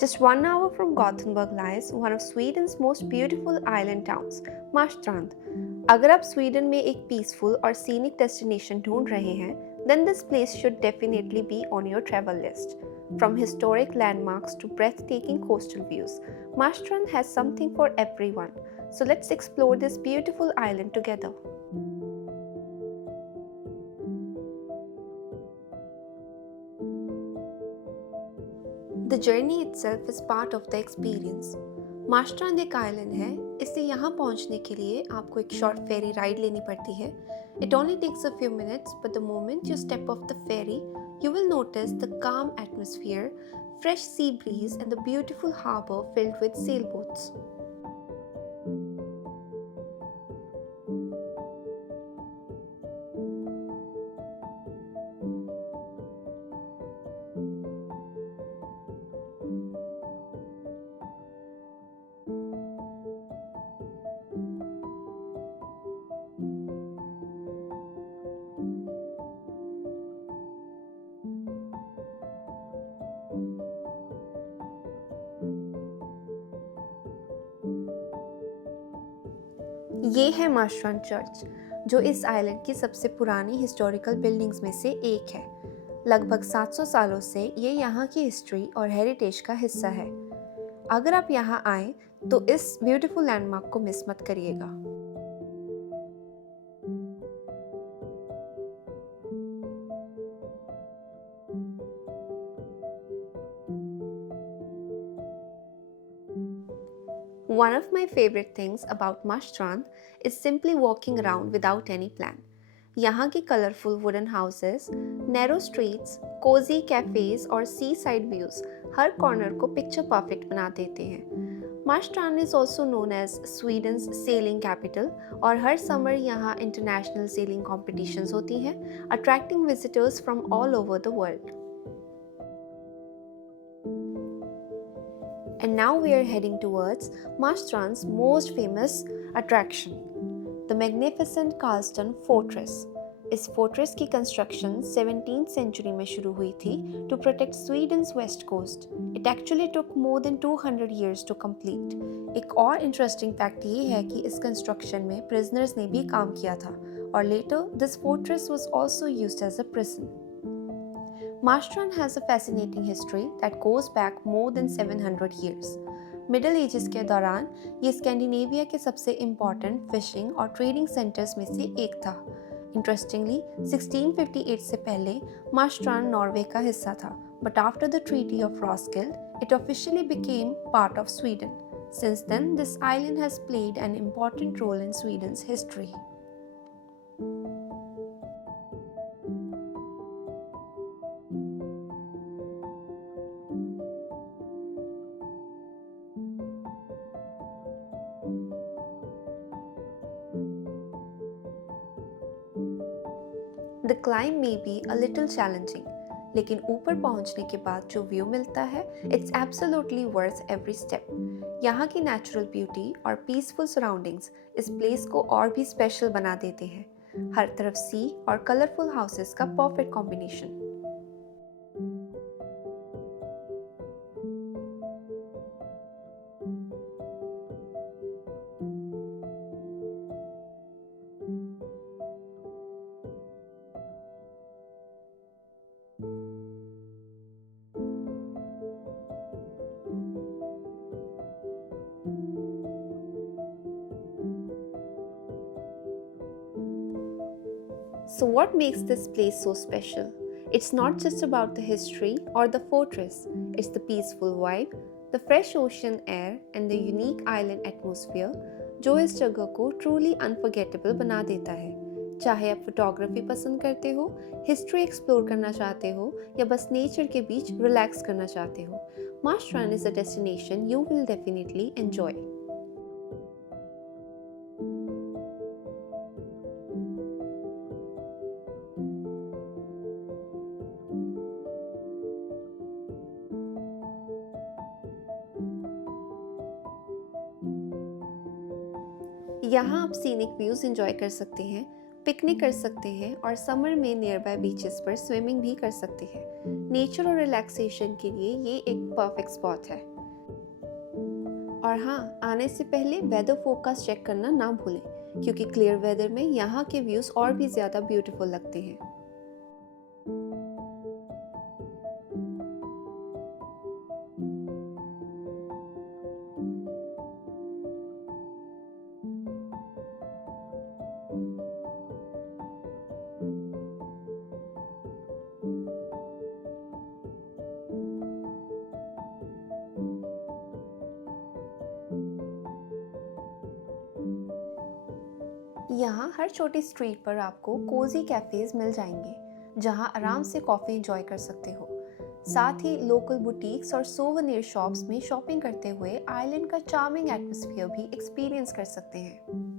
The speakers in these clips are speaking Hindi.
Just 1 hour from Gothenburg lies one of Sweden's most beautiful island towns, Marstrand. अगर आप स्वीडन में एक पीसफुल और सीनिक डेस्टिनेशन ढूंढ रहे हैं, then this place should definitely be on your travel list. From historic landmarks to breathtaking coastal views, Marstrand has something for everyone. So let's explore this beautiful island together. The journey itself is part of the experience. मास्ट्रांड एक आइलैंड है, इसलिए यहाँ पहुँचने के लिए आपको एक शॉर्ट फेरी राइड लेनी पड़ती है. It only takes a few minutes, but the moment you step off the ferry, you will notice the calm atmosphere, fresh sea breeze, and the beautiful harbor filled with sailboats. ये है मार्स्ट्रांड चर्च, जो इस आइलैंड की सबसे पुरानी हिस्टोरिकल बिल्डिंग्स में से एक है. लगभग 700 सालों से ये यहाँ की हिस्ट्री और हेरिटेज का हिस्सा है. अगर आप यहाँ आएँ तो इस ब्यूटीफुल लैंडमार्क को मिस मत करिएगा. One of my favorite things about Marstrand is simply walking around without any plan. यहाँ की colorful wooden houses, narrow streets, cozy cafes और seaside views हर corner को picture perfect बना देते हैं. Marstrand is also known as Sweden's sailing capital और हर summer यहाँ international sailing competitions होती हैं, attracting visitors from all over the world. And now we are heading towards Marstrand's most famous attraction, the magnificent Karlston Fortress. इस फोर्ट्रेस की कंस्ट्रक्शन 17th सेंचुरी में शुरू हुई थी to protect Sweden's west coast. It actually took more than 200 years to complete. एक और इंटरेस्टिंग फैक्ट ये है कि इस कंस्ट्रक्शन में प्रिजनर्स ने भी काम किया था और later this fortress was also used as a prison. Marstrand has a fascinating history that goes back more than 700 years. Middle edges के दौरान ये स्कैंडिनेविया के सबसे इम्पॉर्टेंट फिशिंग और ट्रेडिंग सेंटर्स में से एक था. इंटरेस्टिंगली 1658 से पहले मार्स्ट्रांड नॉर्वे का हिस्सा था, but after the treaty of Roskilde it officially became part of Sweden. Since then, this island has played an important role in Sweden's history. The climb may be a little challenging, लेकिन ऊपर पहुंचने के बाद जो व्यू मिलता है, it's absolutely worth every step. यहाँ की नेचुरल ब्यूटी और पीसफुल सराउंडिंग्स इस प्लेस को और भी स्पेशल बना देते हैं. हर तरफ सी और कलरफुल हाउसेस का perfect combination. So, what makes this place so special? It's not just about the history or the fortress, it's the peaceful vibe, the fresh ocean air, and the unique island atmosphere जो इस जगह को truly unforgettable बना देता है. चाहे आप फोटोग्राफी पसंद करते हो, हिस्ट्री एक्सप्लोर करना चाहते हो या बस नेचर के बीच रिलैक्स करना चाहते हो, Marstrand is a destination you will definitely enjoy. यहाँ आप सीनिक व्यूज एंजॉय कर सकते हैं, पिकनिक कर सकते हैं और समर में नियर बाय बीचेस पर स्विमिंग भी कर सकते हैं। नेचर और रिलैक्सेशन के लिए ये एक परफेक्ट स्पॉट है। और हाँ, आने से पहले वेदर फोरकास्ट चेक करना ना भूलें, क्योंकि क्लियर वेदर में यहाँ के व्यूज़ और भी ज़्यादा ब्यूटीफुल लगते हैं। यहाँ हर छोटी स्ट्रीट पर आपको कोजी कैफ़ेज़ मिल जाएंगे, जहाँ आराम से कॉफ़ी एंजॉय कर सकते हो। साथ ही लोकल बुटीक्स और सोवेनियर शॉप्स में शॉपिंग करते हुए आइलैंड का चार्मिंग एटमॉस्फेयर भी एक्सपीरियंस कर सकते हैं।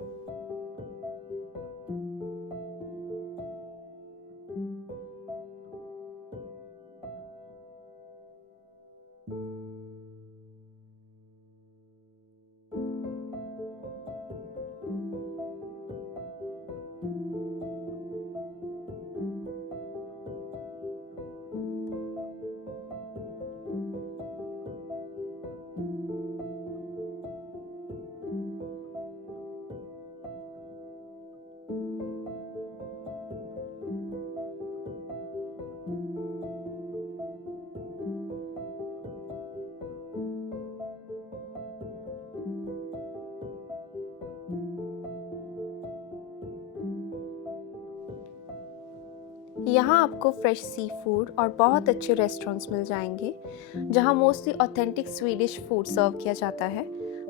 यहाँ आपको फ्रेश सी फूड और बहुत अच्छे रेस्टोरेंट्स मिल जाएंगे, जहाँ मोस्टली ऑथेंटिक स्वीडिश फूड सर्व किया जाता है।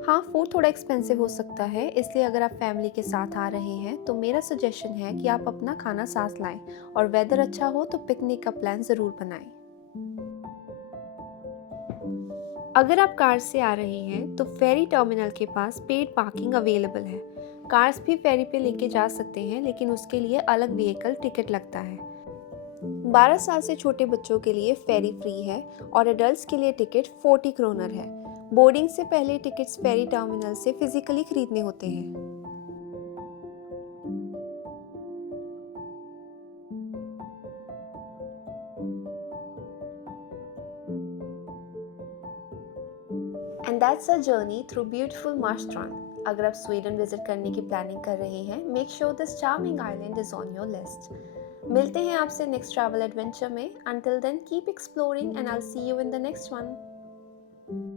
हाँ, फूड थोड़ा एक्सपेंसिव हो सकता है, इसलिए अगर आप फैमिली के साथ आ रहे हैं तो मेरा सजेशन है कि आप अपना खाना साथ लाएं और वेदर अच्छा हो तो पिकनिक का प्लान ज़रूर बनाएं। अगर आप कार से आ रहे हैं तो फेरी टर्मिनल के पास पेड पार्किंग अवेलेबल है। कार्स भी फेरी पे लेके जा सकते हैं, लेकिन उसके लिए अलग व्हीकल टिकट लगता है। 12 साल से छोटे बच्चों के लिए फेरी फ्री है और एडल्ट्स के लिए टिकट 40 क्रोनर है। बोर्डिंग से पहले टिकट्स फेरी टर्मिनल से फिजिकली खरीदने होते हैं। And that's a journey through beautiful Marstrand. अगर आप स्वीडन विजिट करने की प्लानिंग कर रहे हैं, make sure this charming island is on your list. मिलते हैं आपसे नेक्स्ट ट्रैवल एडवेंचर में। Until then keep exploring and I will see you in the next one.